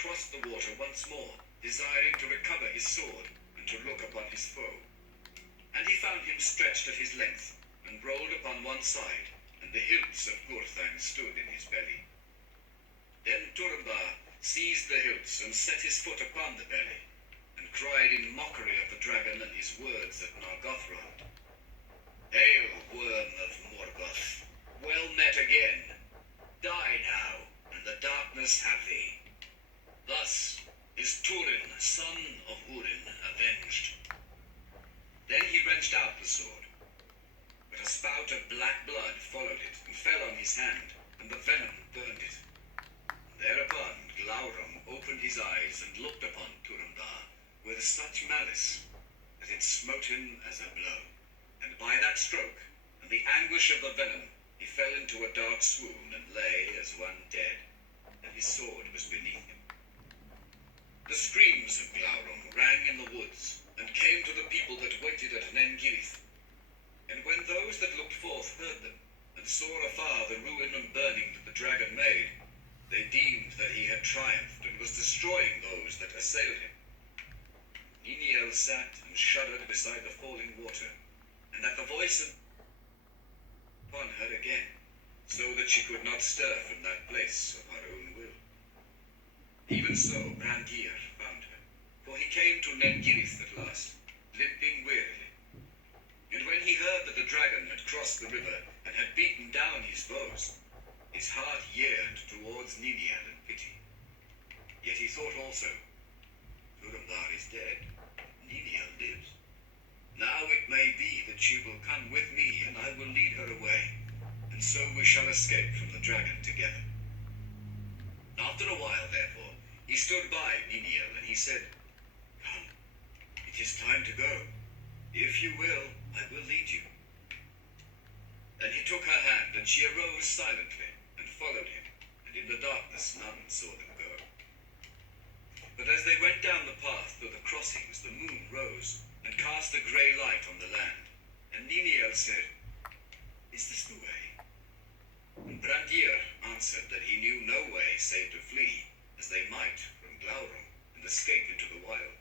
crossed the water once more, desiring to recover his sword and to look upon his foe. And he found him stretched at his length, and rolled upon one side, and the hilts of Gurthang stood in his belly. Then Turambar seized the hilts and set his foot upon the belly, and cried in mockery of the dragon and his words at Nargothrond. Hail, worm of Morgoth, well met again. Die now, and the darkness have thee. Thus is Turin, son of Hurin, avenged. Then he wrenched out the sword, but a spout of black blood followed it and fell on his hand, and the venom burned it. Thereupon Glaurung opened his eyes and looked upon Turambar with such malice that it smote him as a blow. And by that stroke, and the anguish of the venom, he fell into a dark swoon and lay as one dead, and his sword was beneath him. The screams of Glaurung rang in the woods, and came to the people that waited at Nengirith. And when those that looked forth heard them, and saw afar the ruin and burning that the dragon made, they deemed that he had triumphed and was destroying those that assailed him. Niniel sat and shuddered beside the falling water, and at the voice of upon her again, so that she could not stir from that place of her own will. Even so Brandir found her, for he came to Nengirith at last, limping wearily. And when he heard that the dragon had crossed the river and had beaten down his foes, his heart yearned towards Niniel in pity. Yet he thought also, Turambar is dead, Niniel lives. Now it may be that she will come with me, and I will lead her away, and so we shall escape from the dragon together. After a while, therefore, he stood by Niniel, and he said, Come, it is time to go. If you will, I will lead you. Then he took her hand, and she arose silently, and followed him, and in the darkness none saw them go. But as they went down the path through the crossings, the moon rose, and cast a grey light on the land. And Niniel said, Is this the way? And Brandir answered that he knew no way save to flee, as they might, from Glaurung, and escape into the wild.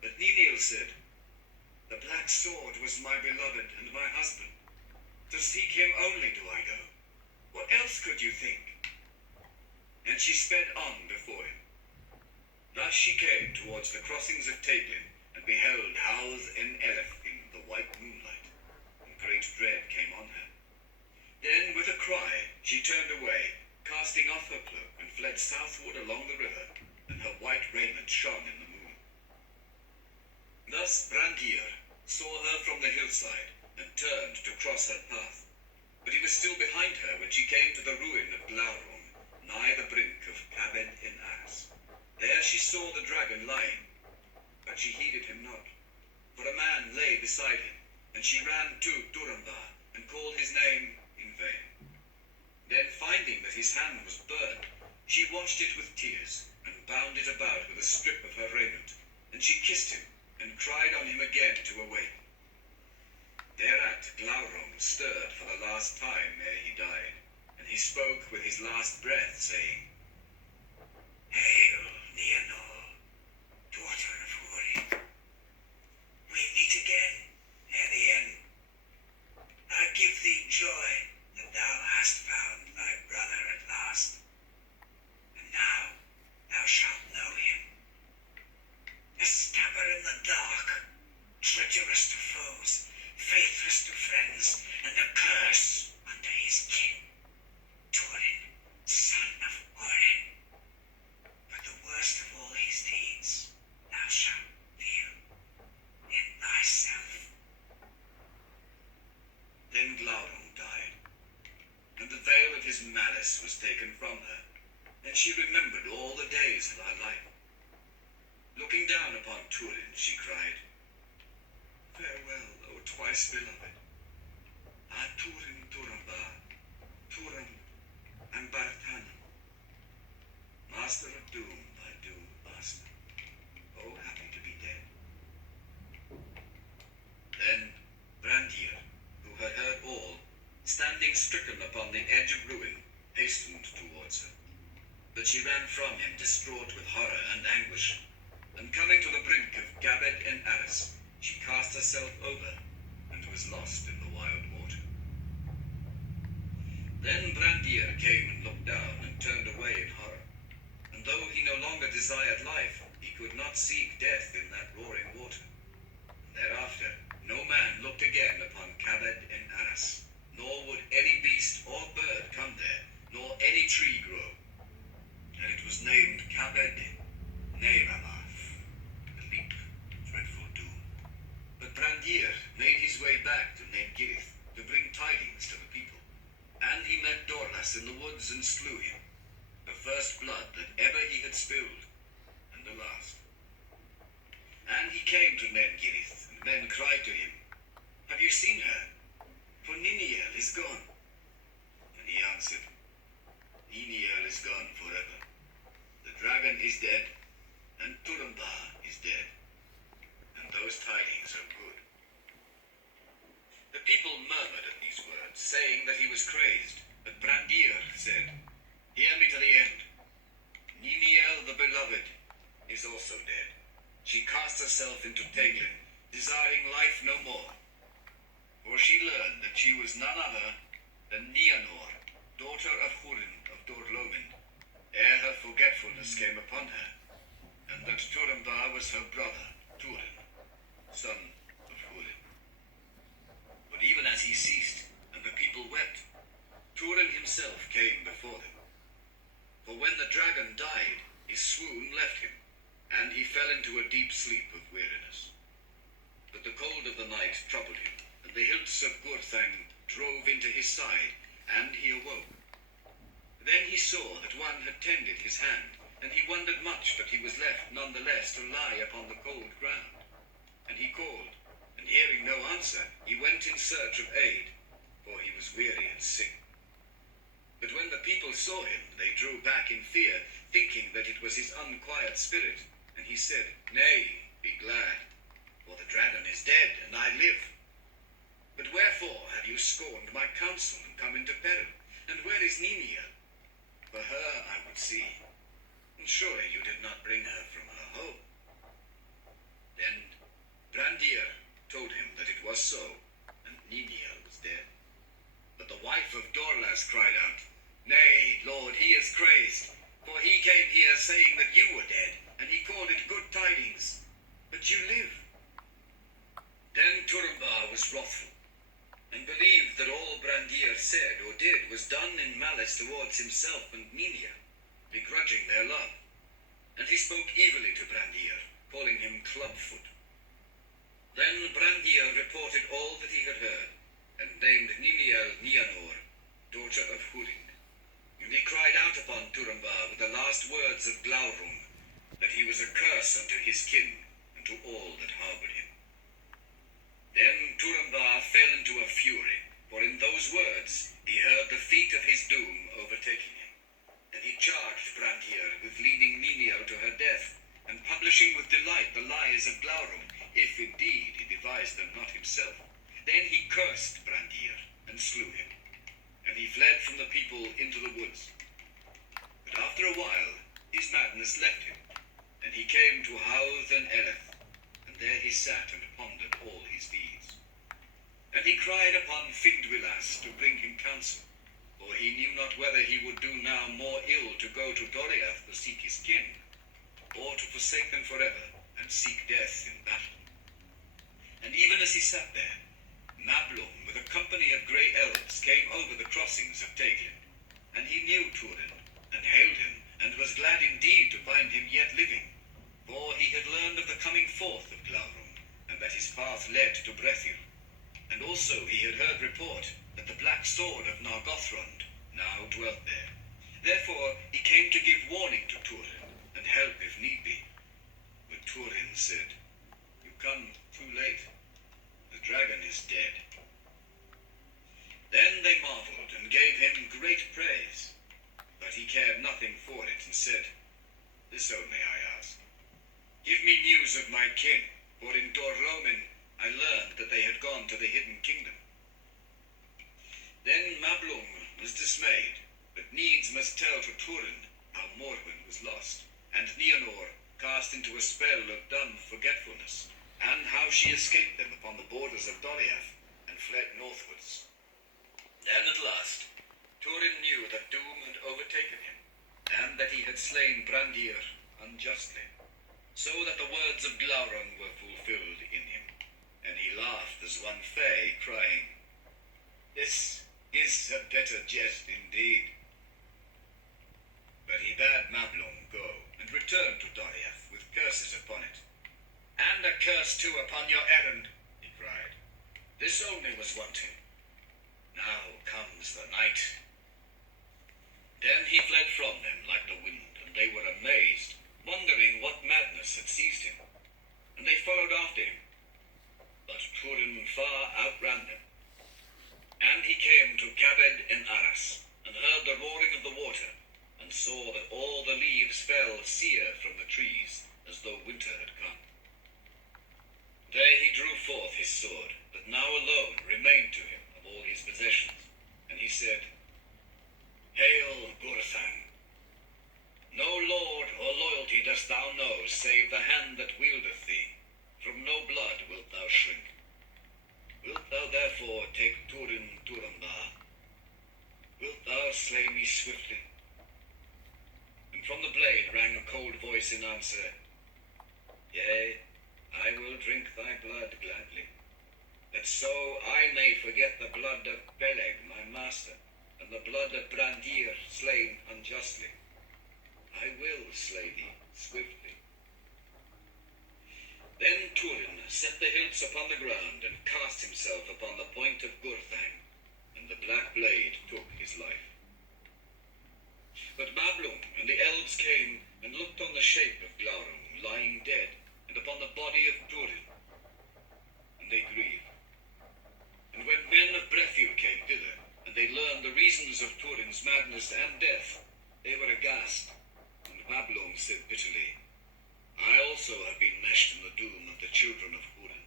But Niniel said, The black sword was my beloved and my husband. To seek him only do I go. What else could you think? And she sped on before him. Thus she came towards the crossings of Teiglin, and beheld Howth en Elef in the white moonlight, and great dread came on her. Then with a cry she turned away, casting off her cloak, and fled southward along the river, and her white raiment shone in the moon. Thus Brandir saw her from the hillside, and turned to cross her path. But he was still behind her when she came to the ruin of Glaurung, nigh the brink of Cabed en As. There she saw the dragon lying, but she heeded him not, for a man lay beside him, and she ran to Turambar, and called his name in vain. Then finding that his hand was burned, she washed it with tears, and bound it about with a strip of her raiment, and she kissed him, and cried on him again to awake. Thereat Glaurung stirred for the last time ere he died, and he spoke with his last breath, saying, Hail, Nienor, daughter of Hurin. We meet again ere the end. I give thee joy that thou hast found thy brother at last, and now thou shalt know him. A stabber in the dark, treacherous to foes, faithless to friends, and a curse unto his kin. Turin, son of Hurin. But the worst of all his deeds thou shalt feel in thyself. Then Glaurung died, and the veil of his malice was taken from her, and she remembered all the days of her life. Looking down upon Turin, she cried, Farewell, O twice beloved. Ah, Turin Turambar, Turan and Bartana. Master of doom, thy doomed master. Oh, happy to be dead. Then Brandir, who had heard all, standing stricken upon the edge of ruin, hastened towards her. But that she ran from him, distraught with horror and anguish. And coming to the brink of Gabed and Aris, she cast herself over and was lost in the wild water. Then Brandir came and looked down and turned away in horror. And though he no longer desired life, he could not seek death in that roaring water. And thereafter, no man looked again upon Gabed and Aris, nor would any beast or bird come there, nor any tree grow. And it was named Gabed Neiramath, the leap, dreadful doom. But Brandir made his way back to Ned-Girith to bring tidings to the people. And he met Dorlas in the woods and slew him, the first blood that ever he had spilled, and the last. And he came to Ned-Girith, and men cried to him, "Have you seen her? For Niniel is gone." And he answered, "Niniel is gone forever. The dragon is dead, and Turumba is dead, and those tidings are good." The people murmured at these words, saying that he was crazed. But Brandir said, "Hear me to the end. Niniel the beloved is also dead. She cast herself into Teglin, desiring life no more. For she learned that she was none other than Nianor, daughter of Hurin of Dorlomin, ere her forgetfulness came upon her, and that Turumba was her brother, Turin, son of Hurin." But even as he ceased, and the people wept, Turin himself came before them. For when the dragon died, his swoon left him, and he fell into a deep sleep of weariness. But the cold of the night troubled him, and the hilts of Gurthang drove into his side, and he awoke. Then he saw that one had tended his hand, and he wondered much that he was left none the less to lie upon the cold ground. And he called, and hearing no answer, he went in search of aid, for he was weary and sick. But when the people saw him, they drew back in fear, thinking that it was his unquiet spirit. And he said, "Nay, be glad, for the dragon is dead, and I live. But wherefore have you scorned my counsel and come into peril? And where is Niniel? For her I would see, and surely you did not bring her from her home." Then Brandir told him that it was so, and Niniel was dead. But the wife of Dorlas cried out, "Nay, Lord, he is crazed, for he came here saying that you were dead, and he called it good tidings, but you live." Then Turumba was wrathful, and believed that all Brandir said or did was done in malice towards himself and Ninia, begrudging their love. And he spoke evilly to Brandir, calling him Clubfoot. Then Brandir reported all that he had heard, and named Niniel Nianor, daughter of Hurin. And he cried out upon Turumba with the last words of Glaurung, that he was a curse unto his kin, and to all that harboured him. Then Turumba fell into a fury, for in those words he heard the feet of his doom overtaking him. And he charged Brandir with leading Niniel to her death, and publishing with delight the lies of Glaurung, if indeed he devised them not himself. Then he cursed Brandir, and slew him. And he fled from the people into the woods. But after a while his madness left him, and he came to Hauth and Eleth, and there he sat and pondered all his deeds. And he cried upon Findwilas to bring him counsel, for he knew not whether he would do now more ill to go to Doriath to seek his kin, or to forsake them forever, and seek death in battle. And even as he sat there, Mablung, with a company of grey elves, came over the crossings of Teglin. And he knew Turin, and hailed him, and was glad indeed to find him yet living, for he had learned of the coming forth of Glaurung, and that his path led to Brethil. And also he had heard report that the black sword of Nargothrond now dwelt there. Therefore he came to give warning to Turin, and help if need be. But Turin said, "You come too late. The dragon is dead." Then they marveled and gave him great praise. But he cared nothing for it, and said, "This only I ask. Give me news of my kin, for in Dorlomin I learned that they had gone to the hidden kingdom." Then Mablung was dismayed, but needs must tell to Turin how Morwen was lost, and Nienor cast into a spell of dumb forgetfulness, and how she escaped them upon the borders of Doriath and fled northwards. Then at last, Turin knew that doom had overtaken him, and that he had slain Brandir unjustly, so that the words of Glaurung were fulfilled in him, and he laughed as one fey, crying, "This is a better jest indeed." But he bade Mablung go, and return to Doriath with curses upon it. "And a curse too upon your errand," he cried. "This only was wanting. Now comes the night." Then he fled from them like the wind, and they were amazed, wondering what madness had seized him. And they followed after him. But Turin far outran them. And he came to Cabed en Aras, and heard the roaring of the water, and saw that all the leaves fell sere from the trees, as though winter had come. There he drew forth his sword, that now alone remained to him of all his possessions, and he said, "Hail, Gurthang! No lord or loyalty dost thou know, save the hand that wieldeth thee. From no blood wilt thou shrink. Wilt thou therefore take Turin Turambar? Wilt thou slay me swiftly?" And from the blade rang a cold voice in answer, "Yea, I will drink thy blood gladly, that so I may forget the blood of Peleg my master, and the blood of Brandir slain unjustly. I will slay thee swiftly." Then Turin set the hilts upon the ground, and cast himself upon the point of Gurthang, and the black blade took his life. But Mablung and the elves came and looked on the shape of Glaurung lying dead, and upon the body of Turin, and they grieved. And when men of Brethil came thither, and they learned the reasons of Turin's madness and death, they were aghast, and Mablung said bitterly, "I also have been meshed in the doom of the children of Hurin,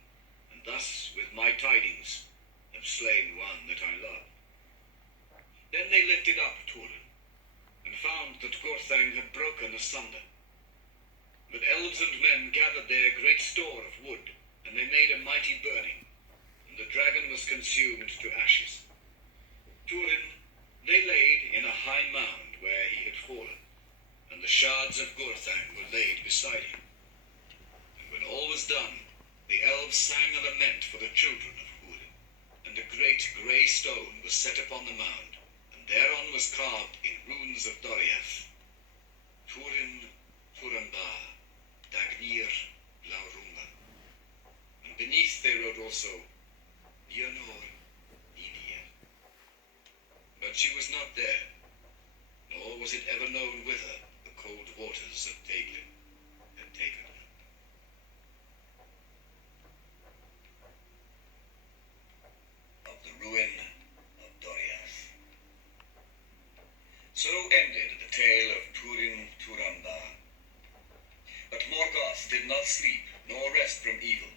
and thus, with my tidings, have slain one that I love." Then they lifted up Turin, and found that Gurthang had broken asunder. But elves and men gathered there great store of wood, and they made a mighty burning, and the dragon was consumed to ashes. Turin they laid in a high mound where he had fallen, and the shards of Gurthang were laid beside him. And when all was done, the elves sang a lament for the children of Hurin, and a great grey stone was set upon the mound, and thereon was carved in runes of Doriath, Turin Turambar, Dagnir Laurunga. And beneath they wrote also, Nienor Nidir. But she was not there, nor was it ever known whither the cold waters of Teglin had taken her. Of the ruin of Doriath. So ended the tale of Turin Turambar. But Morgoth did not sleep nor rest from evil,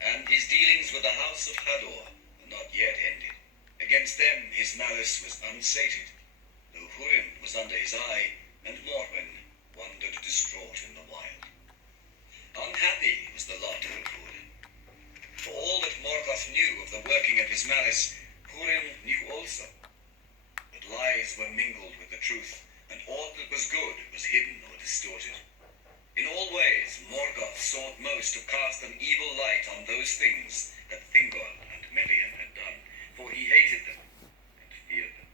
and his dealings with the house of Hador were not yet ended. Against them his malice was unsated, though Hurin was under his eye, and Morwen wandered distraught in the wild. Unhappy was the lot of Hurin. For all that Morgoth knew of the working of his malice, Hurin knew also. But lies were mingled with the truth, and aught that was good was hidden or distorted. In all ways, Morgoth sought most to cast an evil light on those things that Thingol and Melian had done, for he hated them and feared them.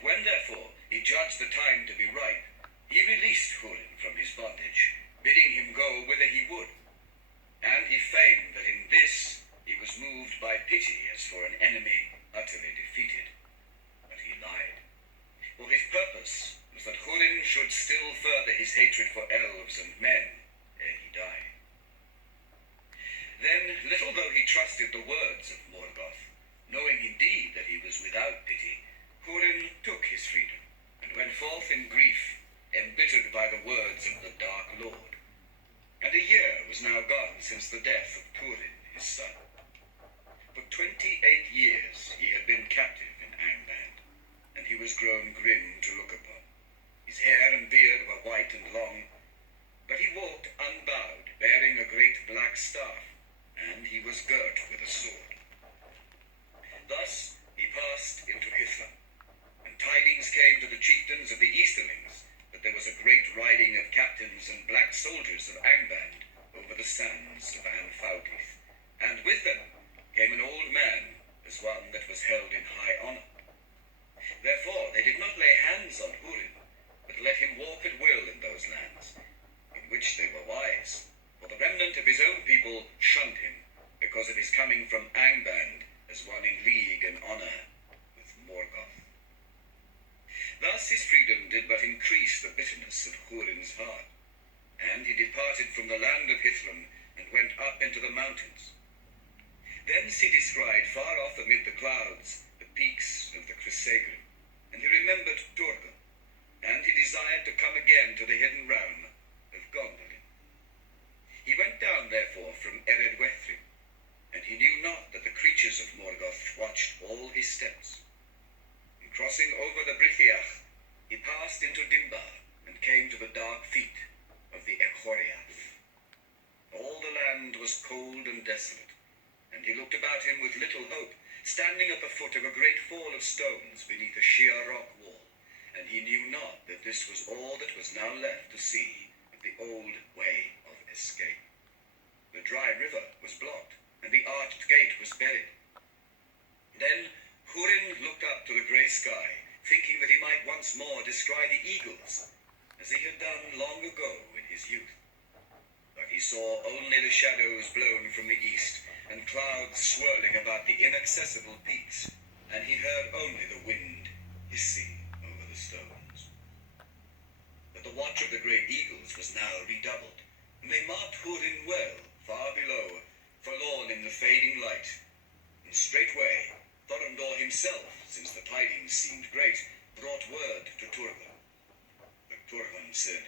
When, therefore, he judged the time to be ripe, he released Hurin from his bondage, bidding him go whither he would. And he feigned that in this he was moved by pity as for an enemy utterly defeated. But he lied, for his purpose was that Hurin should still further his hatred for elves and men ere he died. Then, little though he trusted the words of Morgoth, knowing indeed that he was without pity, Hurin took his freedom, and went forth in grief, embittered by the words of the Dark Lord. And a year was now gone since the death of Turin, his son. For 28 years he had been captive in Angband, and he was grown grim to look upon. His hair and beard were white and long, but he walked unbowed, bearing a great black staff, and he was girt with a sword. Thus he passed into Hithlum, and tidings came to the chieftains of the Easterlings that there was a great riding of captains and black soldiers of Angband over the sands of Anfaukith, and with them came an old man as one that was held in high honour. Therefore they did not lay hands on Hurin, but let him walk at will in those lands, in which they were wise, for the remnant of his own people shunned him, because of his coming from Angband as one in league and honour with Morgoth. Thus his freedom did but increase the bitterness of Hurin's heart, and he departed from the land of Hithlum and went up into the mountains. Thence he descried far off amid the clouds the peaks of the Crissaegrim, and he remembered Turgon, and he desired to come again to the hidden realm of Gondolin. He went down therefore from Eredwethrin, and he knew not that the creatures of Morgoth watched all his steps. And crossing over the Brithiach, he passed into Dimbar, and came to the dark feet of the Echoriath. All the land was cold and desolate, and he looked about him with little hope, standing at the foot of a great fall of stones beneath a sheer rock wall, and he knew not that this was all that was now left to see of the old way of escape. The dry river was blocked, and the arched gate was buried. Then Hurin looked up to the grey sky, thinking that he might once more descry the eagles, as he had done long ago in his youth. But he saw only the shadows blown from the east, and clouds swirling about the inaccessible peaks, and he heard only the wind hissing over the stones. But the watch of the great eagles was now redoubled, and they marked Hurin well, far below, forlorn in the fading light. And straightway Thorondor himself, since the tidings seemed great, brought word to Turgon. But Turgon said,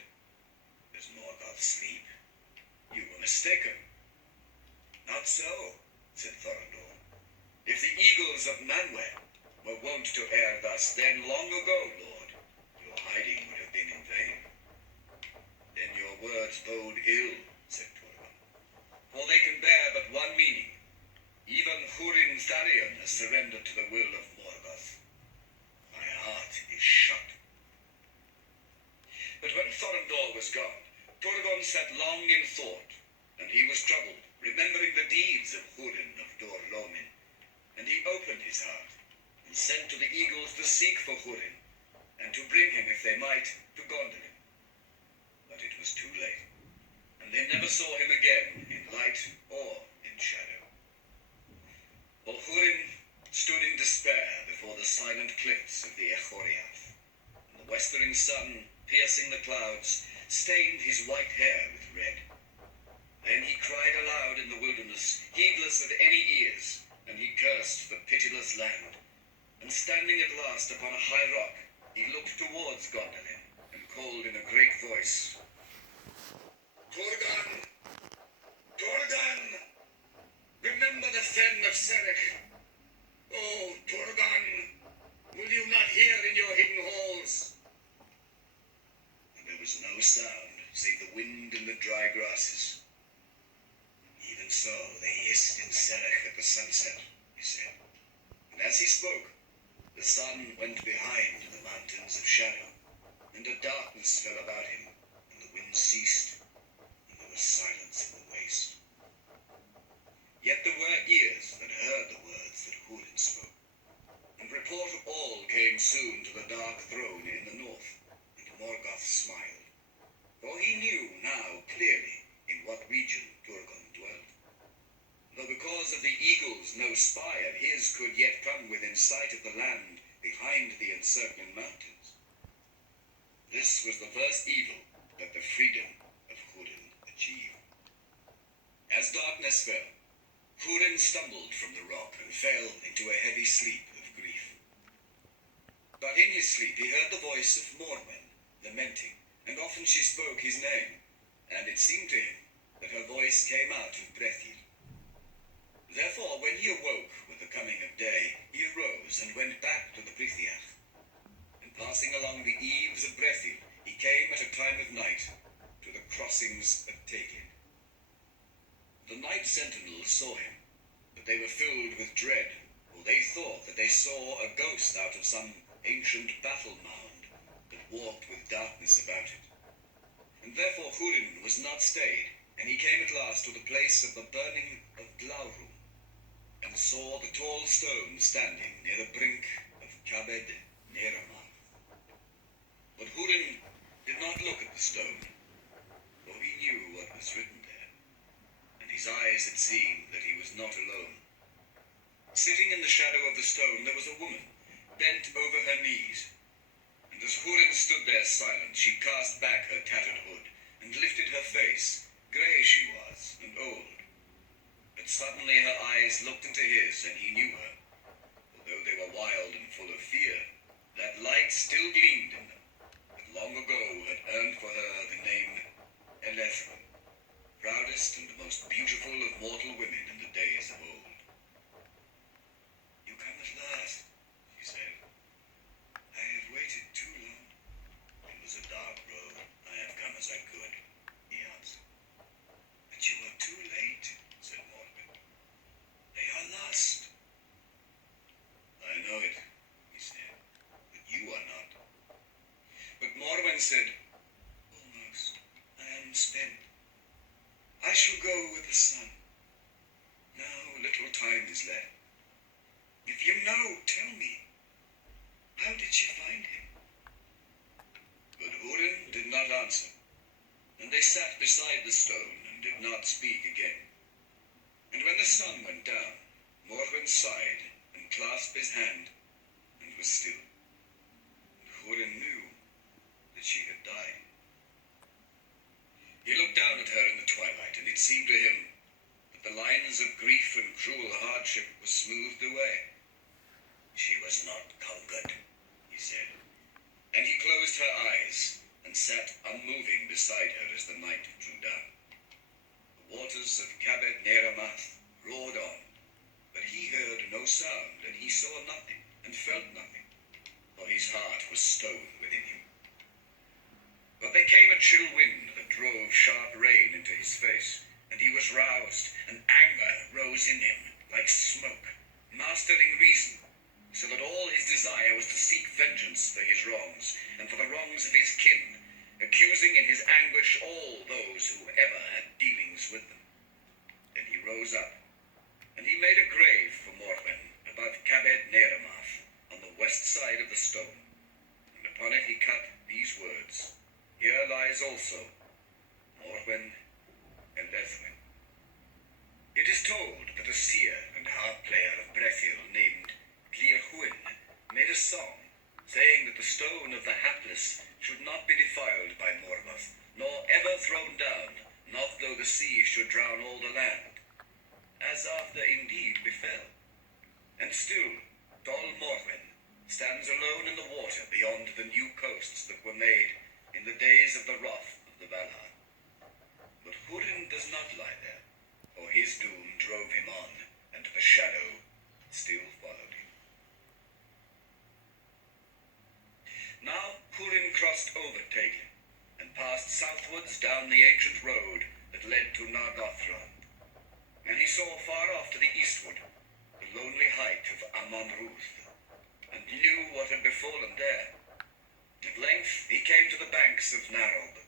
"Does Morgoth sleep? You were mistaken." "Not so," said Thorondor. "If the eagles of Nanwë were wont to err thus, then long ago, Lord, your hiding would have been in vain." "Then your words bode ill," said Turgon, "for they can bear but one meaning. Even Hurin Tharion has surrendered to the will of Morgoth. My heart is shut." But when Thorondor was gone, Turgon sat long in thought, and he was troubled, remembering the deeds of Hurin of Dor-Lomin. And he opened his heart, and sent to the eagles to seek for Hurin, and to bring him, if they might, to Gondolin. But it was too late, and they never saw him again in light or in shadow. For Hurin stood in despair before the silent cliffs of the Echoriath, and the westering sun, piercing the clouds, stained his white hair with red. Then he cried aloud in the wilderness, heedless of any ears, and he cursed the pitiless land. And standing at last upon a high rock, he looked towards Gondolin, and called in a great voice, "Turgon! Turgon! Remember the fen of Serech! Oh, Turgon! Will you not hear in your hidden halls?" And there was no sound, save the wind in the dry grasses. "Even so they hissed in Serech at the sunset," he said. And as he spoke, the sun went behind the mountains of shadow, and a darkness fell about him, and the wind ceased, and there was silence in the waste. Yet there were ears that heard the words that Hurin spoke, and report of all came soon to the dark throne in the north, and Morgoth smiled, for he knew now clearly in what region Turgon dwelt. Though because of the eagles no spy of his could yet come within sight of the land behind the encircling mountains. This was the first evil that the freedom of Hurin achieved. As darkness fell, Hurin stumbled from the rock and fell into a heavy sleep of grief. But in his sleep he heard the voice of Morwen lamenting, and often she spoke his name, and it seemed to him that her voice came out of Brethil. Therefore, when he awoke with the coming of day, he arose and went back to the Brithiach. And passing along the eaves of Brethil, he came at a time of night to the crossings of Teglin. The night sentinels saw him, but they were filled with dread, for they thought that they saw a ghost out of some ancient battle mound that walked with darkness about it. And therefore Hurin was not stayed, and he came at last to the place of the burning of Glaurum, and saw the tall stone standing near the brink of Cabed Neramath. But Hurin did not look at the stone, for he knew what was written there, and his eyes had seen that he was not alone. Sitting in the shadow of the stone there was a woman, bent over her knees, and as Hurin stood there silent, she cast back her tattered hood, and lifted her face. Grey she was, and old. But suddenly her eyes looked into his, and he knew her. Although they were wild and full of fear, that light still gleamed in them, that long ago had earned for her the name Elethrin, proudest and most beautiful of mortal women in the days of old. "You come at last," she said. "I have waited too long." "It was a dark road. I have come as I could," he answered. "But you are too late," said Morwen. "They are lost." "I know it," he said, "but you are not." But Morwen said, "Almost. I am spent. I shall go with the sun. Now little time is left. If you know, tell me, how did she find him?" But Hurin did not answer, and they sat beside the stone and did not speak again. And when the sun went down, Morwen sighed and clasped his hand and was still. And Hurin knew that she had died. He looked down at her in the twilight, and it seemed to him that the lines of grief and cruel hardship were smoothed away. "She was not conquered," he said, and he closed her eyes and sat unmoving beside her as the night drew down. The waters of Cabed Neramath roared on, but he heard no sound, and he saw nothing and felt nothing, for his heart was stone within him. But there came a chill wind that drove sharp rain into his face, and he was roused, and anger rose in him like smoke, mastering reason, so that all his desire was to seek vengeance for his wrongs, and for the wrongs of his kin, accusing in his anguish all those who ever had dealings with them. Then he rose up, and he made a grave for Morwen above Cabed Neramath, on the west side of the stone, and upon it he cut these words: "Here lies also Morwen and Elethrin." It is told that a seer and harp player of Brethil named Hurin made a song, saying that the stone of the hapless should not be defiled by Morgoth, nor ever thrown down, not though the sea should drown all the land, as after indeed befell. And still, Dol Morwen stands alone in the water beyond the new coasts that were made in the days of the wrath of the Valar. But Hurin does not lie there, for his doom drove him on, and the shadow still followed him. Now Hurin crossed over Teglin, and passed southwards down the ancient road that led to Nargothrond. And he saw far off to the eastward the lonely height of Amon Ruth, and knew what had befallen there. At length he came to the banks of Narob,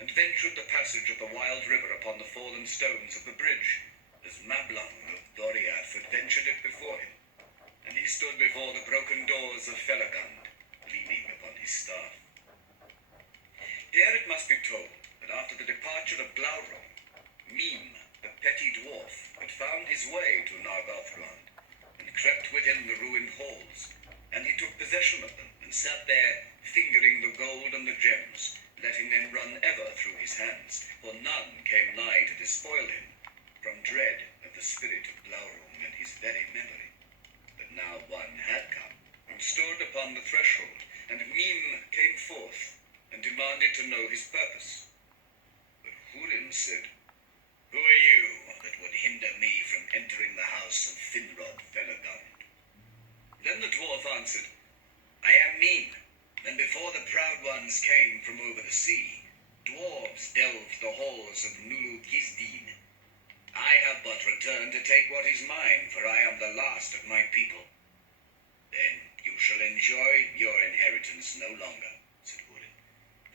and ventured the passage of the wild river upon the fallen stones of the bridge, as Mablung of Doriath had ventured it before him. And he stood before the broken doors of Felagund, leaning upon his staff. Here it must be told that after the departure of Glaurum, Mime, the petty dwarf, had found his way to Nargothrond, and crept within the ruined halls, and he took possession of them, and sat there fingering the gold and the gems, letting them run ever through his hands, for none came nigh to despoil him, from dread of the spirit of Glaurum and his very memory. But now one had come, and stood upon the threshold, and Mime came forth, and demanded to know his purpose. But Hurin said, "Who are you that would hinder me from entering the house of Finrod Felagund?" Then the dwarf answered, "I am Mime, And before the proud ones came from over the sea, dwarves delved the halls of Nulu-Gizdin. I have but returned to take what is mine, for I am the last of my people. Then you shall enjoy your inheritance no longer, said Hurin.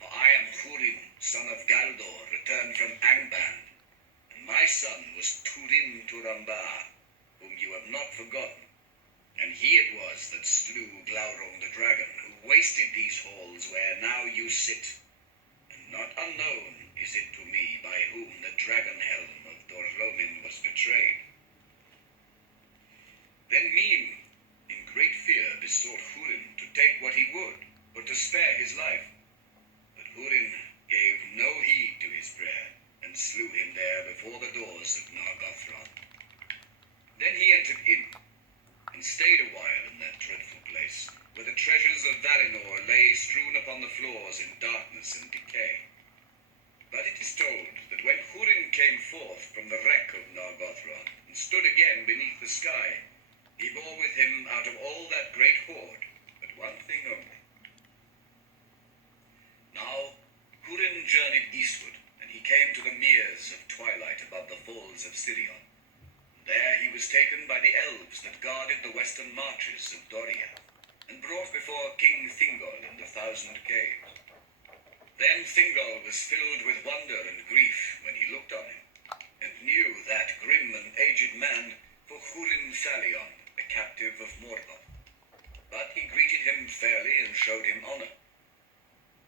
For I am Hurin, son of Galdor, returned from Angband, and my son was Turin Turamba, whom you have not forgotten. And he it was that slew Glaurung the dragon, who wasted these halls where now you sit. And not unknown is it to me by whom the dragon helm of Dorlomin was betrayed. Then Mim, in great fear, besought Hurin to take what he would, or to spare his life. But Hurin gave no heed to his prayer, and slew him there before the doors of Nargothrond. Then he entered in, and stayed a while in that dreadful place, where the treasures of Valinor lay strewn upon the floors in darkness and decay. But it is told that when Hurin came forth from the wreck of Nargothrond, and stood again beneath the sky, he bore with him out of all that great hoard but one thing only. Now Hurin journeyed eastward, and he came to the meres of twilight above the falls of Sirion. There he was taken by the elves that guarded the western marches of Doria, and brought before King Thingol in the 1,000 Caves. Then Thingol was filled with wonder and grief when he looked on him, and knew that grim and aged man for Hurin Thalion, the captive of Morgoth. But he greeted him fairly and showed him honor.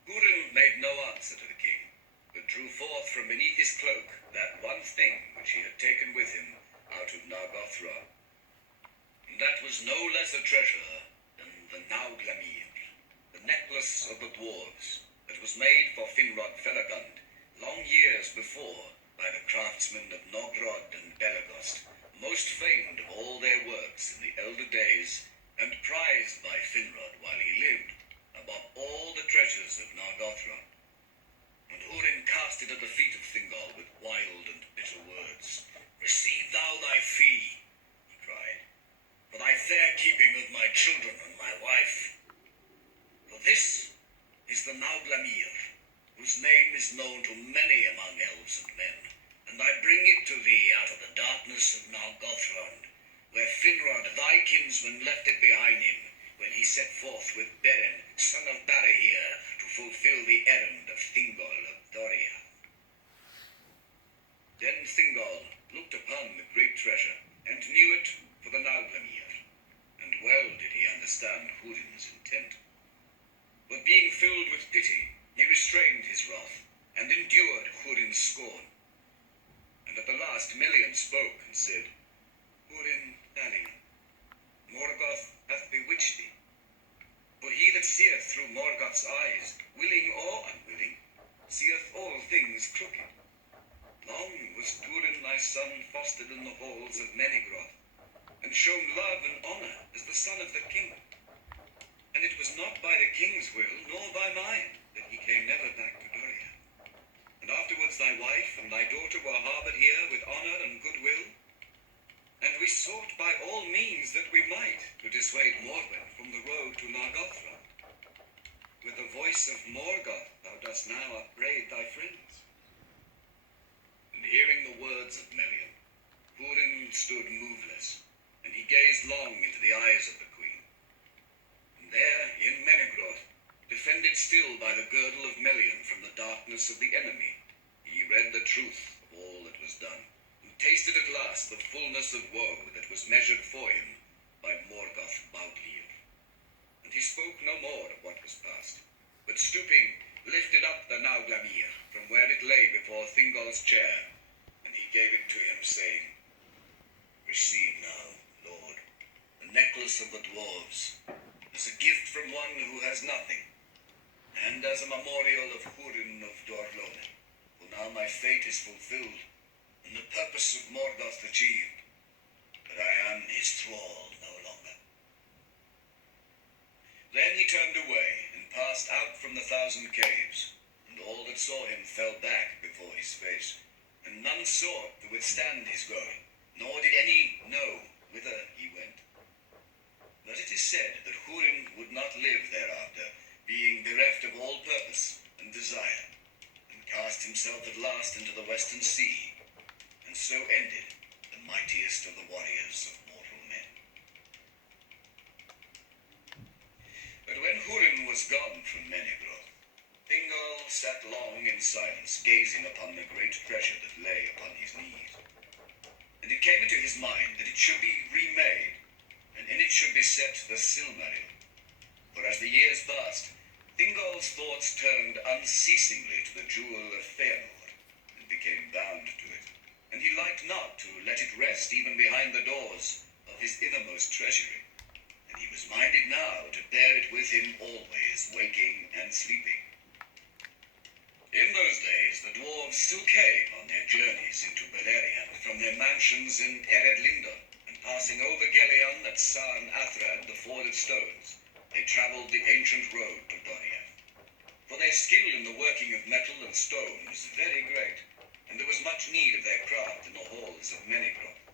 Hurin made no answer to the king, but drew forth from beneath his cloak that one thing which he had taken with him out of Nargothrond. And that was no less a treasure than the Nauglamir, the necklace of the dwarves, that was made for Finrod Felagund long years before by the craftsmen of Nogrod and Belagost, most famed of all their works in the elder days, and prized by Finrod while he lived, above all the treasures of Nargothrond. And Hurin cast it at the feet of Thingol with wild and bitter words. "Receive thou thy fee," he cried, "for thy fair keeping of my children and my wife. For this is the Nauglamir, whose name is known to many among elves and men, and I bring it to thee out of the darkness of Nargothrond, where Finrod thy kinsman left it behind him when he set forth with Beren, son of Barahir, to fulfill the errand of Thingol of Doria." Then Thingol looked upon the great treasure, and knew it for the Nauglamir, and well did he understand Hurin's intent. But being filled with pity, he restrained his wrath, and endured Hurin's scorn. And at the last Melian spoke and said, "Hurin Thalion, Morgoth hath bewitched thee. For he that seeth through Morgoth's eyes, willing or unwilling, seeth all things crooked. Long was Durin thy son fostered in the halls of Menegroth, and shown love and honor as the son of the king. And it was not by the king's will, nor by mine, that he came never back to Doria. And afterwards thy wife and thy daughter were harboured here with honor and goodwill. And we sought by all means that we might to dissuade Morwen from the road to Nargothrond. With the voice of Morgoth thou dost now upbraid thy friends." And hearing the words of Melian, Hurin stood moveless, and he gazed long into the eyes of the queen. And there, in Menegroth, defended still by the girdle of Melian from the darkness of the enemy, he read the truth of all that was done, and tasted at last the fullness of woe that was measured for him by Morgoth Baudlir. And he spoke no more of what was past, but stooping, lifted up the Nauglamir from where it lay before Thingol's chair, and he gave it to him, saying, "Receive now, Lord, the necklace of the dwarves, as a gift from one who has nothing, and as a memorial of Hurin of Dorlomin, for now my fate is fulfilled, and the purpose of Morgoth achieved, but I am his thrall no longer." Then he turned away, and passed out from the 1,000 Caves, and all that saw him fell back before his face, and none sought to withstand his going, nor did any know whither he went. But it is said that Hurin would not live thereafter, being bereft of all purpose and desire, and cast himself at last into the western sea, and so ended the mightiest of the warriors of mortal men. But when Hurin was gone from Menegroth, Thingol sat long in silence, gazing upon the great treasure that lay upon his knees. And it came into his mind that it should be remade, and in it should be set the Silmaril. For as the years passed, Thingol's thoughts turned unceasingly to the jewel of Fëanor, and became bound to it, and he liked not to let it rest even behind the doors of his innermost treasury, and he was minded now to bear it with him always, waking and sleeping. In those days the dwarves still came on their journeys into Beleriand from their mansions in Ered Lindon, and passing over Gelion at Sarn Athrad, the Ford of Stones, they travelled the ancient road to Doriath. For their skill in the working of metal and stone was very great, and there was much need of their craft in the halls of Menegroth.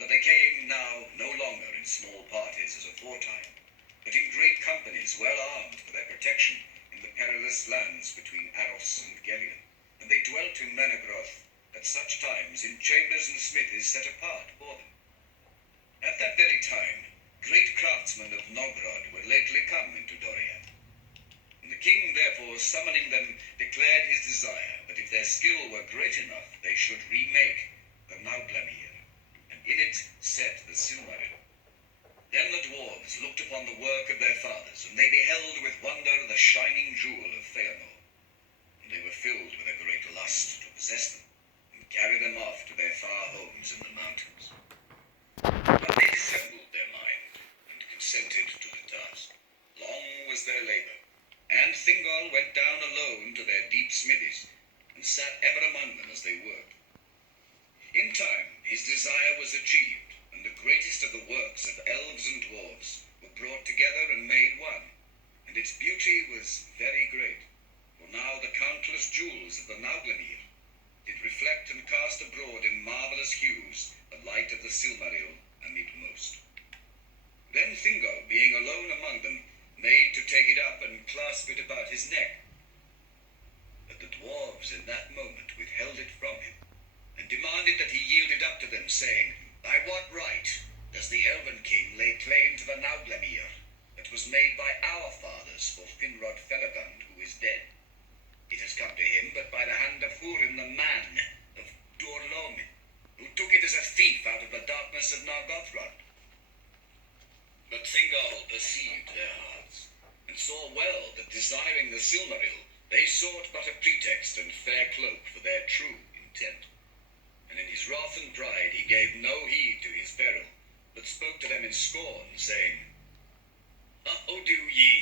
But they came now no longer in small parties as aforetime, but in great companies well armed for their protection in the perilous lands between Aros and Gelion. And they dwelt in Menegroth at such times in chambers and smithies set apart for them. At that very time, great craftsmen of Nogrod were lately come into Doriath. And the king, therefore, summoning them, declared his desire that if their skill were great enough, they should remake the Nauglamir, and in it set the Silmaril. Then the dwarves looked upon the work of their fathers, and they beheld with wonder the shining jewel of Fëanor, and they were filled with a great lust to possess them, and carry them off to their far homes in the mountains. But they dissembled their mind, and consented to the task. Long was their labour, and Thingol went down alone to their deep smithies, and sat ever among them as they worked. In time his desire was achieved, and the greatest of the works of elves and dwarves were brought together and made one, and its beauty was very great, for now the countless jewels of the Nauglamir did reflect and cast abroad in marvellous hues the light of the Silmaril amidmost. Then Thingol, being alone among them, made to take it up and clasp it about his neck. But the dwarves in that moment withheld it from him, and demanded that he yield it up to them, saying, "By what right does the Elven King lay claim to the Nauglamir that was made by our fathers for Finrod Felagund, who is dead? It has come to him but by the hand of Hurin the man of Dorlomin, who took it as a thief out of the darkness of Nargothrond." But Thingol perceived their hearts, and saw well that desiring the Silmaril, they sought but a pretext and fair cloak for their true intent. And in his wrath and pride he gave no heed to his peril, but spoke to them in scorn, saying, "How do ye,